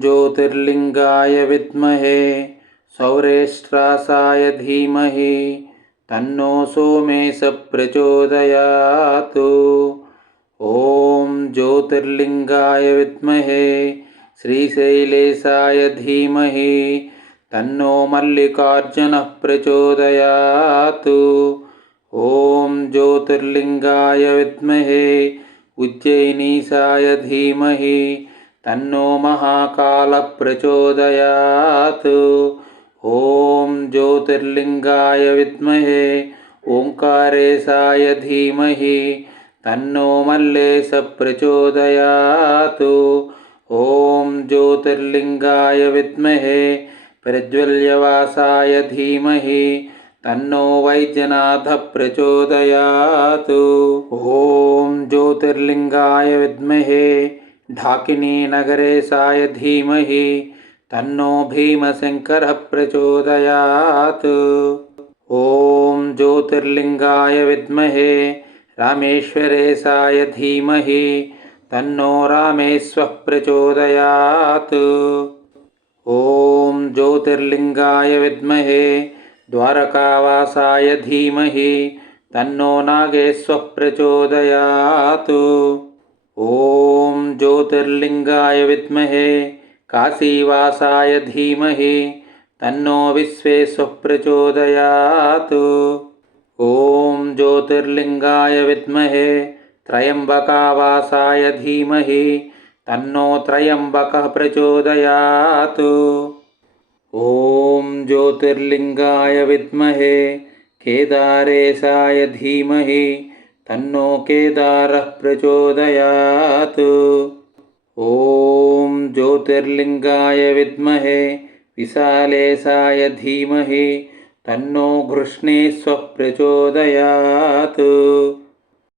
ज्योतिर्लिङ्गाय विद्महे सौरेष्ट्रासाय धीमहि तन्नो सोमेश प्रचोदयात् ॐ ज्योतिर्लिङ्गाय विद्महे श्रीशैलेशाय धीमहि तन्नो मल्लिकार्जुनः प्रचोदयात्। ॐ ज्योतिर्लिङ्गाय विद्महे उज्जयिनीशाय धीमहि तन्नो महाकालप्रचोदयात्। ॐ ज्योतिर्लिङ्गाय विद्महे ओङ्कारेशाय धीमहि तन्नो मल्लेशप्रचोदयात्। ॐ ज्योतिर्लिङ्गाय विद्महे प्रज्वल्यवासाय धीमहि तन्नो वैद्यनाथप्रचोदयात्। ॐ ज्योतिर्लिङ्गाय विद्महे ढाकिनीनगरेशाय धीमहि तन्नो भीमशङ्करः प्रचोदयात् ॐ ज्योतिर्लिङ्गाय विद्महे रामेश्वरेशाय धीमहि तन्नो रामेश्वः प्रचोदयात् ॐ ज्योतिर्लिङ्गाय विद्महे द्वारकावासाय धीमहि तन्नो नागेश्वः प्रचोदयात् ॐ ज्योतिर्लिङ्गाय विद्महे काशीवासाय धीमहि तन्नो विश्वेश्वः प्रचोदयात् ॐ ज्योतिर्लिङ्गाय विद्महे त्रयम्बकावासाय धीमहि तन्नो त्रयम्बकः प्रचोदयात्। ॐ ज्योतिर्लिङ्गाय विद्महे केदारेशाय धीमहि तन्नो केदारः प्रचोदयात् ॐ ज्योतिर्लिङ्गाय विद्महे विशालेशाय धीमहि तन्नो घृष्णेश्वः प्रचोदयात्